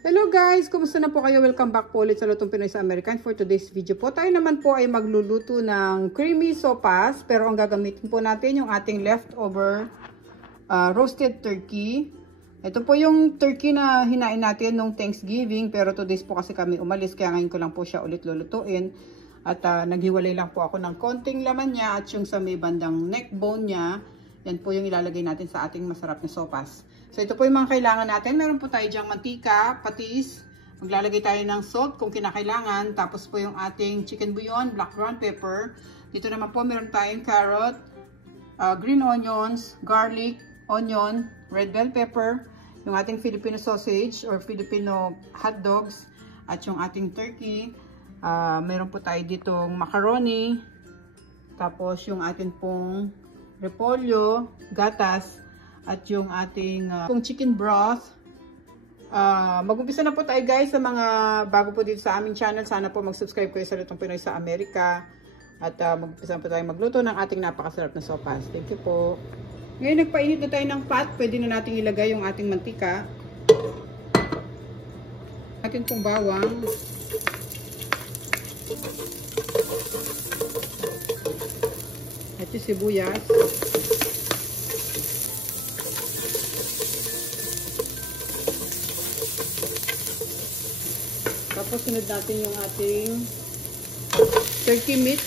Hello guys! Kumusta na po kayo? Welcome back po ulit sa Lutong Pinoy sa American. For today's video po, tayo naman po ay magluluto ng creamy sopas. Pero ang gagamitin po natin yung ating leftover roasted turkey. Ito po yung turkey na hinain natin nung Thanksgiving. Pero today's po kasi kami umalis, kaya ngayon ko lang po siya ulit lulutuin. At naghiwalay lang po ako ng konting laman niya at yung sa may bandang neck bone niya. Yan po yung ilalagay natin sa ating masarap na sopas. So ito po yung mga kailangan natin. Meron po tayo dyang mantika, patis. Maglalagay tayo ng salt kung kinakailangan. Tapos po yung ating chicken bouillon, black ground pepper. Dito naman po meron tayong carrot, green onions, garlic, onion, red bell pepper. Yung ating Filipino sausage or Filipino hot dogs. At yung ating turkey. Meron po tayo ditong macaroni. Tapos yung ating pong repolyo, gatas. At yung ating chicken broth. Mag-umpisa na po tayo guys sa mga bago po dito sa aming channel. Sana po mag-subscribe kayo sa Lutong Pinoy sa Amerika. At mag-umpisa na po tayo magluto ng ating napakasarap na sopas. Thank you po. Ngayon nagpainit na tayo ng pot. Pwede na natin ilagay yung ating mantika. Atin pong bawang. At yung sibuyas. Tapos sunod natin yung ating turkey meat.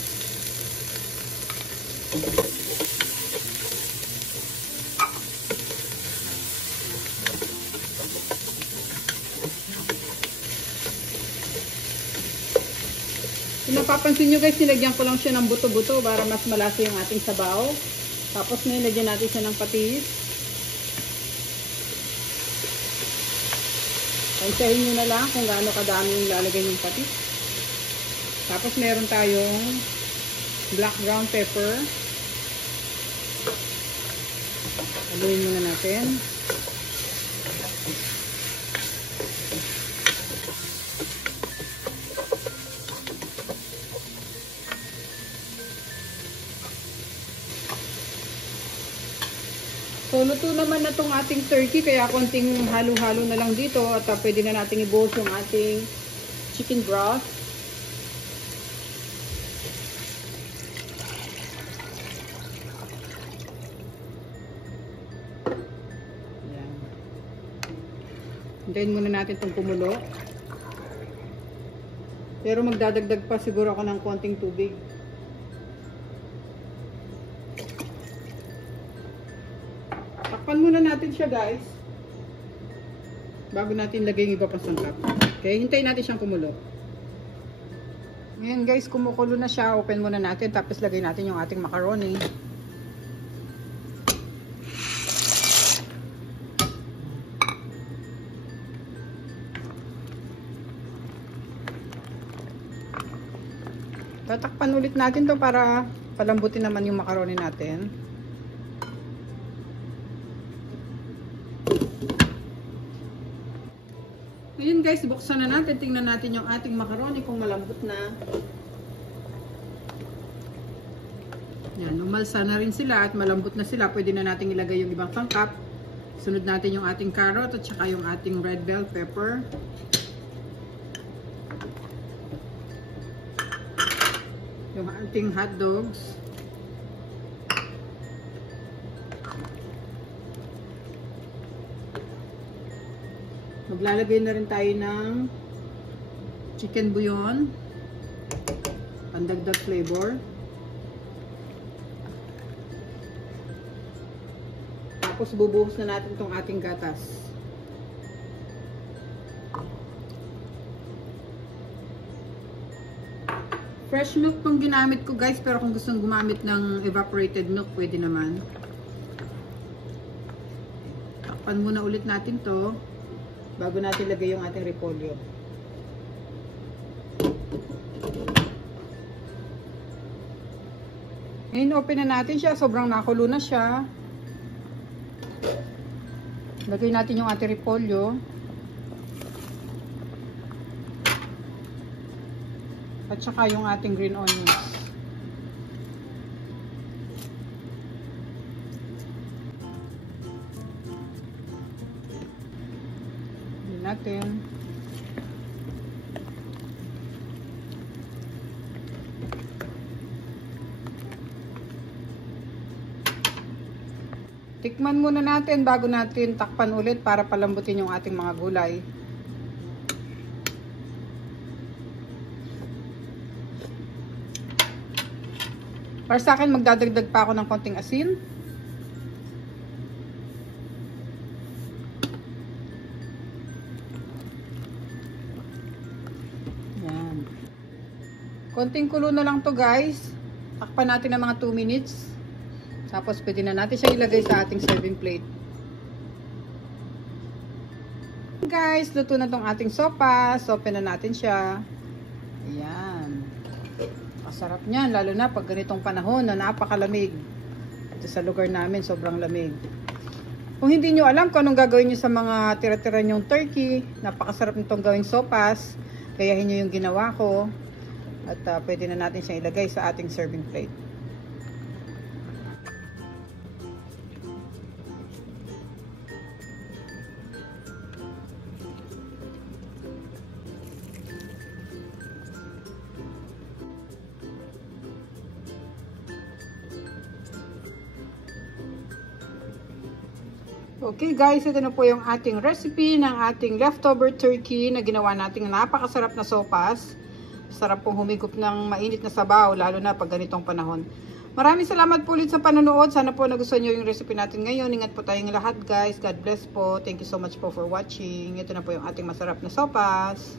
Kung napapansin nyo guys, nilagyan ko lang siya ng buto-buto para mas malasa yung ating sabaw. Tapos nilagyan natin siya ng patis. Pansahin nyo na lang kung gaano kadami yung lalagay ng patis. Tapos meron tayong black ground pepper. Haluin muna natin. So, luto naman na itong ating turkey, kaya konting halo-halo na lang dito at pwede na natin ibuhos yung ating chicken broth. Ayan. Hintayin muna natin itong kumulo. Pero magdadagdag pa siguro ako ng konting tubig. Takpan muna natin siya guys. Bago natin lagay yung iba pang sangkap. Okay, hintayin natin siyang kumulo. Ngayon guys, kumukulo na siya. Open muna natin. Tapos lagay natin yung ating macaroni. Tatakpan ulit natin to para palambutin naman yung macaroni natin. Ngayon guys, buksan na natin. Tingnan natin yung ating macaroni kung malambot na. Yan, umalsa na rin sila at malambot na sila. Pwede na natin ilagay yung ibang sangkap. Sunod natin yung ating carrot at saka yung ating red bell pepper. Yung ating hot dogs. Maglalagay na rin tayo ng chicken bouillon, pandagdag flavor. Tapos bubuhos na natin itong ating gatas. Fresh milk pong ginamit ko guys, pero kung gusto gumamit ng evaporated milk, pwede naman. Takpan muna ulit natin to bago natin lagay yung ating repolyo. Ngayon open na natin siya. Sobrang nakulo na siya. Lagay natin yung ating repolyo. At saka yung ating green onions. natin. Tikman muna natin bago natin takpan ulit para palambutin yung ating mga gulay. Para sa akin, magdadagdag pa ako ng konting asin. Yan. Konting kulo na lang to guys. Takpan natin ng mga 2 minutes. Tapos pwede na natin siya ilagay sa ating serving plate. Guys, luto na tong ating sopas. Open na natin siya. Ayan. Masarap niyan, lalo na pag ganitong panahon na napakalamig. Ito sa lugar namin, sobrang lamig. Kung hindi nyo alam kung anong gagawin nyo sa mga tira-tira nyong turkey, napakasarap nitong gawing sopas. Kayahin nyo yung ginawa ko. At pwede na natin siyang ilagay sa ating serving plate. Okay guys, ito na po yung ating recipe ng ating leftover turkey na ginawa nating napakasarap na sopas. Sarap pong humigop ng mainit na sabaw, lalo na pag ganitong panahon. Maraming salamat po ulit sa panonood. Sana po nagustuhan nyo yung recipe natin ngayon. Ingat po tayong lahat guys. God bless po. Thank you so much po for watching. Ito na po yung ating masarap na sopas.